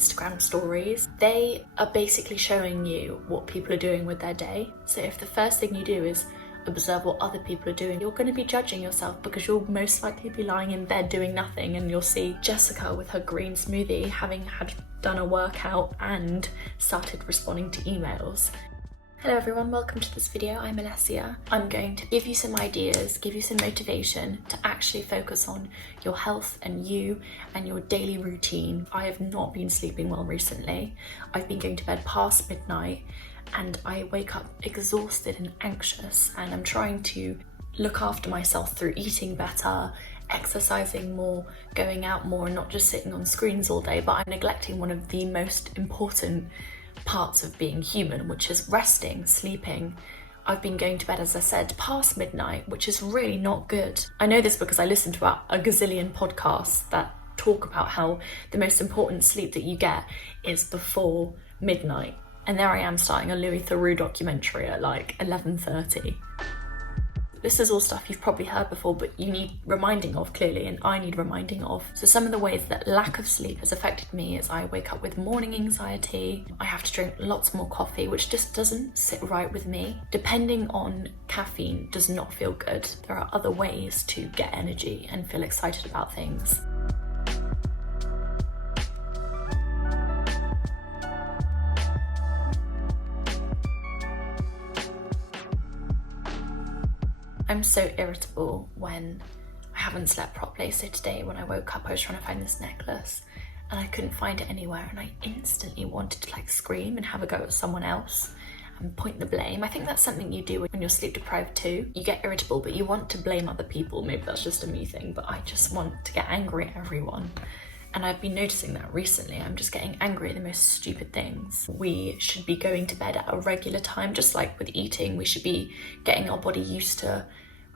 Instagram stories, they are basically showing you what people are doing with their day. So if the first thing you do is observe what other people are doing, you're going to be judging yourself because you'll most likely be lying in bed doing nothing, and you'll see Jessica with her green smoothie having done a workout and started responding to emails. Hello everyone, welcome to this video. I'm Alessia. I'm going to give you some ideas, give you some motivation to actually focus on your health and you and your daily routine. I have not been sleeping well recently. I've been going to bed past midnight and I wake up exhausted and anxious, and I'm trying to look after myself through eating better, exercising more, going out more, and not just sitting on screens all day, but I'm neglecting one of the most important parts of being human, which is resting, sleeping. I've been going to bed, as I said, past midnight, which is really not good. I know this because I listen to a gazillion podcasts that talk about how the most important sleep that you get is before midnight. And there I am starting a Louis Theroux documentary at like 11:30. This is all stuff you've probably heard before, but you need reminding of, clearly, and I need reminding of. So some of the ways that lack of sleep has affected me is I wake up with morning anxiety, I have to drink lots more coffee, which just doesn't sit right with me. Depending on caffeine does not feel good. There are other ways to get energy and feel excited about things. I'm so irritable when I haven't slept properly. So today when I woke up, I was trying to find this necklace and I couldn't find it anywhere, and I instantly wanted to like scream and have a go at someone else and point the blame. I think that's something you do when you're sleep deprived too. You get irritable, but you want to blame other people. Maybe that's just a me thing, but I just want to get angry at everyone. And I've been noticing that recently. I'm just getting angry at the most stupid things. We should be going to bed at a regular time, just like with eating. We should be getting our body used to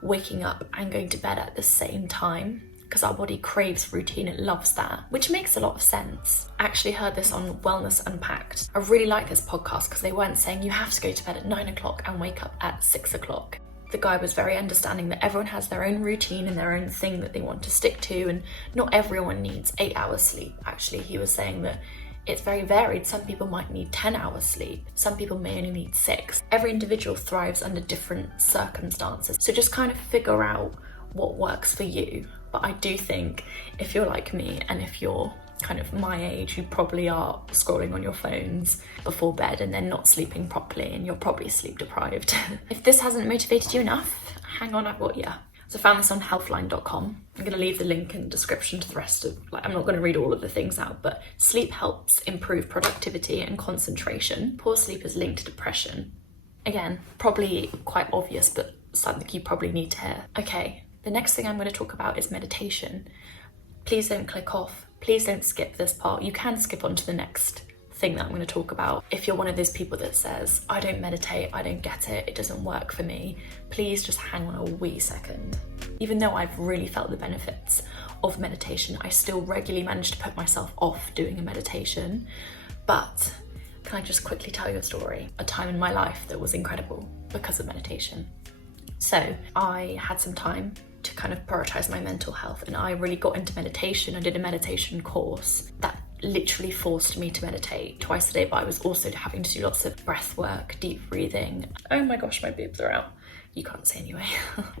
waking up and going to bed at the same time, because our body craves routine, it loves that, which makes a lot of sense. I actually heard this on Wellness Unpacked. I really like this podcast because they weren't saying you have to go to bed at 9 o'clock and wake up at 6 o'clock. The guy was very understanding that everyone has their own routine and their own thing that they want to stick to, and not everyone needs 8 hours sleep. Actually, he was saying that it's very varied. Some people might need 10 hours sleep. Some people may only need 6. Every individual thrives under different circumstances. So just kind of figure out what works for you. But I do think if you're like me and if you're kind of my age, you probably are scrolling on your phones before bed and then not sleeping properly, and you're probably sleep deprived. If this hasn't motivated you enough, hang on, I've got you. So I found this on healthline.com. I'm going to leave the link in the description to the rest of, I'm not going to read all of the things out, but sleep helps improve productivity and concentration. Poor sleep is linked to depression. Again, probably quite obvious, but something you probably need to hear. Okay, the next thing I'm going to talk about is meditation. Please don't click off. Please don't skip this part. You can skip on to the next thing that I'm going to talk about. If you're one of those people that says, I don't meditate, I don't get it, it doesn't work for me, please just hang on a wee second. Even though I've really felt the benefits of meditation, I still regularly manage to put myself off doing a meditation. But can I just quickly tell you a story? A time in my life that was incredible because of meditation. So I had some time to kind of prioritize my mental health, and I really got into meditation. I did a meditation course that literally forced me to meditate twice a day, but I was also having to do lots of breath work, deep breathing. Oh my gosh, my boobs are out. You can't see anyway.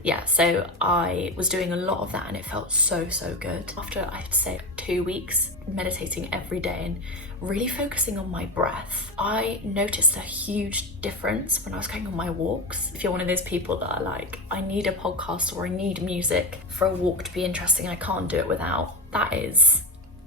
Yeah, so I was doing a lot of that and it felt so good. After, I'd say, 2 weeks meditating every day and really focusing on my breath, I noticed a huge difference when I was going on my walks. If you're one of those people that are like, I need a podcast or I need music for a walk to be interesting, I can't do it without, that is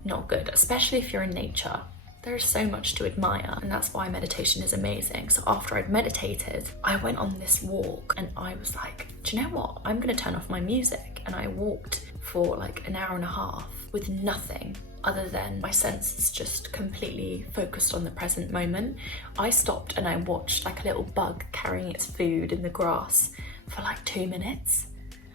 not good, especially if you're in nature. There's so much to admire, and that's why meditation is amazing. So after I'd meditated, I went on this walk and I was like, do you know what? I'm gonna turn off my music. And I walked for like an hour and a half with nothing other than my senses just completely focused on the present moment. I stopped and I watched like a little bug carrying its food in the grass for like 2 minutes.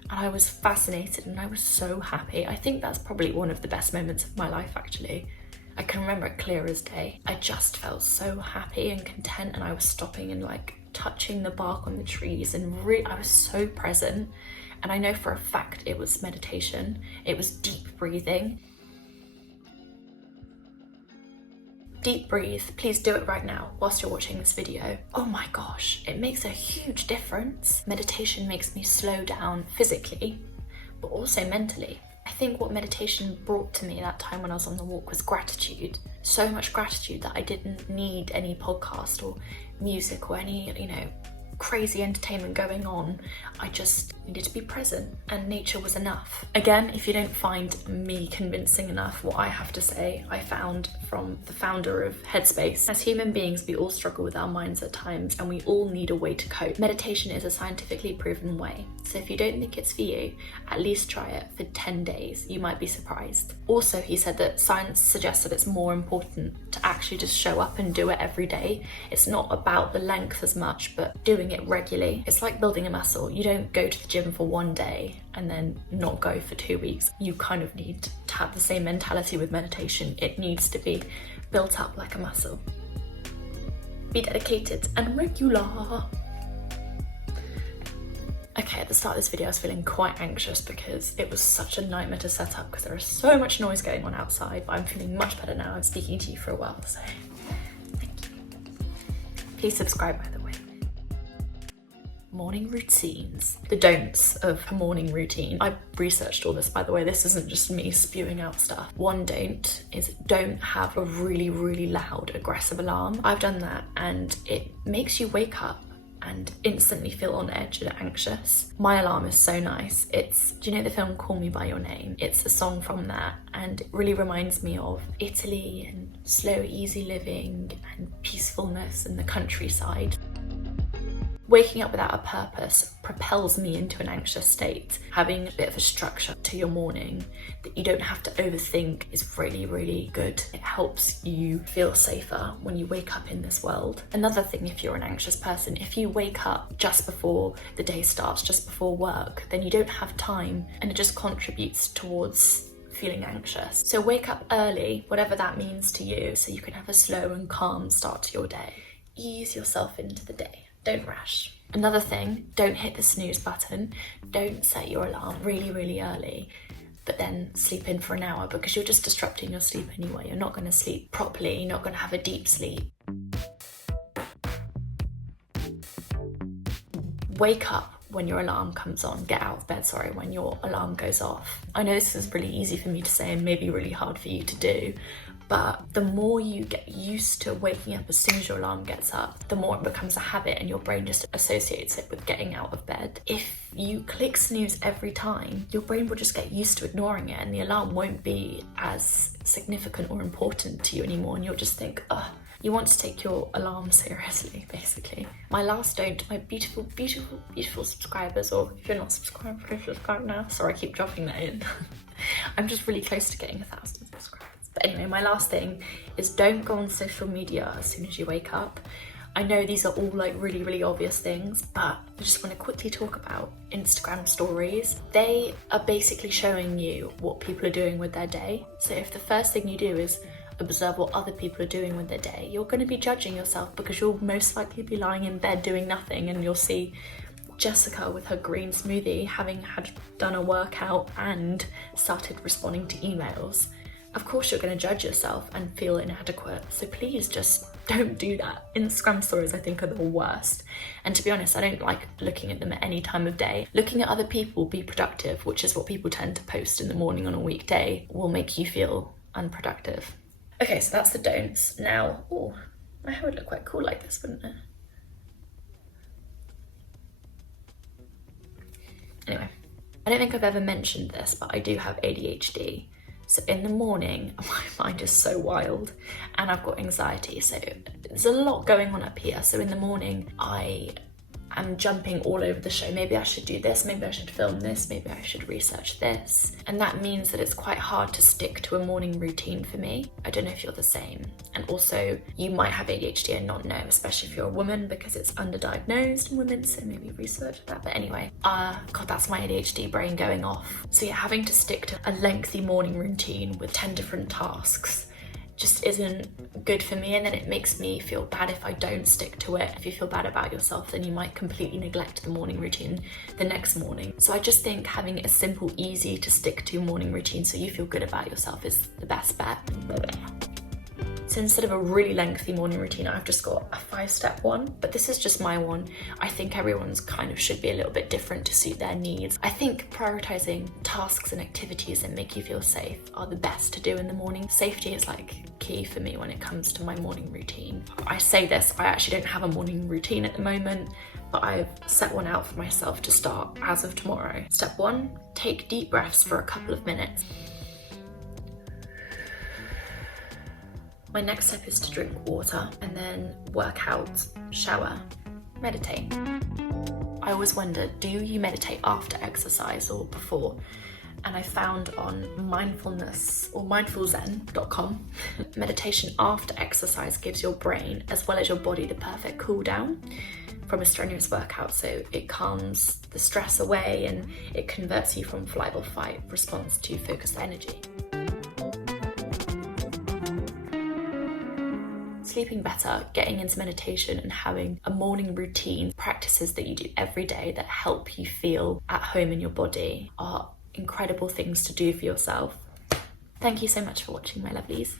And I was fascinated and I was so happy. I think that's probably one of the best moments of my life, actually. I can remember it clear as day. I just felt so happy and content, and I was stopping and like touching the bark on the trees, and I was so present. And I know for a fact it was meditation. It was deep breathing. deep breathe. Please do it right now whilst you're watching this video. Oh my gosh, it makes a huge difference. Meditation makes me slow down physically, but also mentally. I think what meditation brought to me that time when I was on the walk was gratitude. So much gratitude that I didn't need any podcast or music or any, crazy entertainment going on. I just needed to be present, and nature was enough. Again, if you don't find me convincing enough, what I have to say, I found from the founder of Headspace. As human beings, we all struggle with our minds at times, and we all need a way to cope. Meditation is a scientifically proven way. So if you don't think it's for you, at least try it for 10 days. You might be surprised. Also, he said that science suggests that it's more important to actually just show up and do it every day. It's not about the length as much, but doing it regularly. It's like building a muscle. You don't go to the gym for one day and then not go for 2 weeks. You kind of need to have the same mentality with meditation. It needs to be built up like a muscle. Be dedicated and regular. Okay, at the start of this video I was feeling quite anxious because it was such a nightmare to set up because there is so much noise going on outside, but I'm feeling much better now. I'm speaking to you for a while, so thank you. Please subscribe, by the way. Morning routines. The don'ts of a morning routine. I researched all this, by the way. This isn't just me spewing out stuff. One don't is don't have a really, really loud, aggressive alarm. I've done that and it makes you wake up and instantly feel on edge and anxious. My alarm is so nice. Do you know the film Call Me By Your Name? It's a song from that, and it really reminds me of Italy and slow, easy living and peacefulness in the countryside. Waking up without a purpose propels me into an anxious state. Having a bit of a structure to your morning that you don't have to overthink is really, really good. It helps you feel safer when you wake up in this world. Another thing, if you're an anxious person, if you wake up just before the day starts, just before work, then you don't have time, and it just contributes towards feeling anxious. So wake up early, whatever that means to you, so you can have a slow and calm start to your day. Ease yourself into the day. Don't rush. Another thing, don't hit the snooze button. Don't set your alarm really, really early, but then sleep in for an hour, because you're just disrupting your sleep anyway. You're not going to sleep properly. You're not going to have a deep sleep. Wake up when your alarm comes on. Get out of bed, when your alarm goes off. I know this is really easy for me to say and maybe really hard for you to do, but the more you get used to waking up as soon as your alarm gets up, the more it becomes a habit and your brain just associates it with getting out of bed. If you click snooze every time, your brain will just get used to ignoring it, and the alarm won't be as significant or important to you anymore, and you'll just think, you want to take your alarm seriously, basically. My last don't, my beautiful, beautiful, beautiful subscribers, or if you're not subscribed, please subscribe now. Sorry, I keep dropping that in. I'm just really close to getting 1,000 subscribers. But anyway, my last thing is don't go on social media as soon as you wake up. I know these are all like really, really obvious things, but I just want to quickly talk about Instagram stories. They are basically showing you what people are doing with their day. So if the first thing you do is observe what other people are doing with their day, you're going to be judging yourself, because you'll most likely be lying in bed doing nothing, and you'll see Jessica with her green smoothie, having done a workout and started responding to emails. Of course you're going to judge yourself and feel inadequate, so please just don't do that. Instagram stories, I think, are the worst, and to be honest, I don't like looking at them at any time of day. Looking at other people be productive, which is what people tend to post in the morning on a weekday, will make you feel unproductive. Okay, so that's the don'ts. Now, my hair would look quite cool like this, wouldn't it? Anyway, I don't think I've ever mentioned this, but I do have ADHD. So in the morning, my mind is so wild, and I've got anxiety, so there's a lot going on up here. So in the morning, I am jumping all over the show. Maybe I should do this, maybe I should film this, maybe I should research this. And that means that it's quite hard to stick to a morning routine for me. I don't know if you're the same. And also, you might have ADHD and not know, especially if you're a woman, because it's underdiagnosed in women, so maybe research that. But anyway, God, that's my ADHD brain going off. So yeah, having to stick to a lengthy morning routine with 10 different tasks just isn't good for me, and then it makes me feel bad if I don't stick to it. If you feel bad about yourself, then you might completely neglect the morning routine the next morning. So I just think having a simple, easy to stick to morning routine so you feel good about yourself is the best bet. So instead of a really lengthy morning routine, I've just got a 5-step one, but this is just my one. I think everyone's kind of should be a little bit different to suit their needs. I think prioritizing tasks and activities that make you feel safe are the best to do in the morning. Safety is like key for me when it comes to my morning routine. I say this, I actually don't have a morning routine at the moment, but I've set one out for myself to start as of tomorrow. Step 1, take deep breaths for a couple of minutes. My next step is to drink water and then work out, shower, meditate. I always wondered, do you meditate after exercise or before? And I found on mindfulness or mindfulzen.com, meditation after exercise gives your brain as well as your body the perfect cool down from a strenuous workout. So it calms the stress away and it converts you from flight or fight response to focused energy. Sleeping better, getting into meditation and having a morning routine, practices that you do every day that help you feel at home in your body are incredible things to do for yourself. Thank you so much for watching, my lovelies.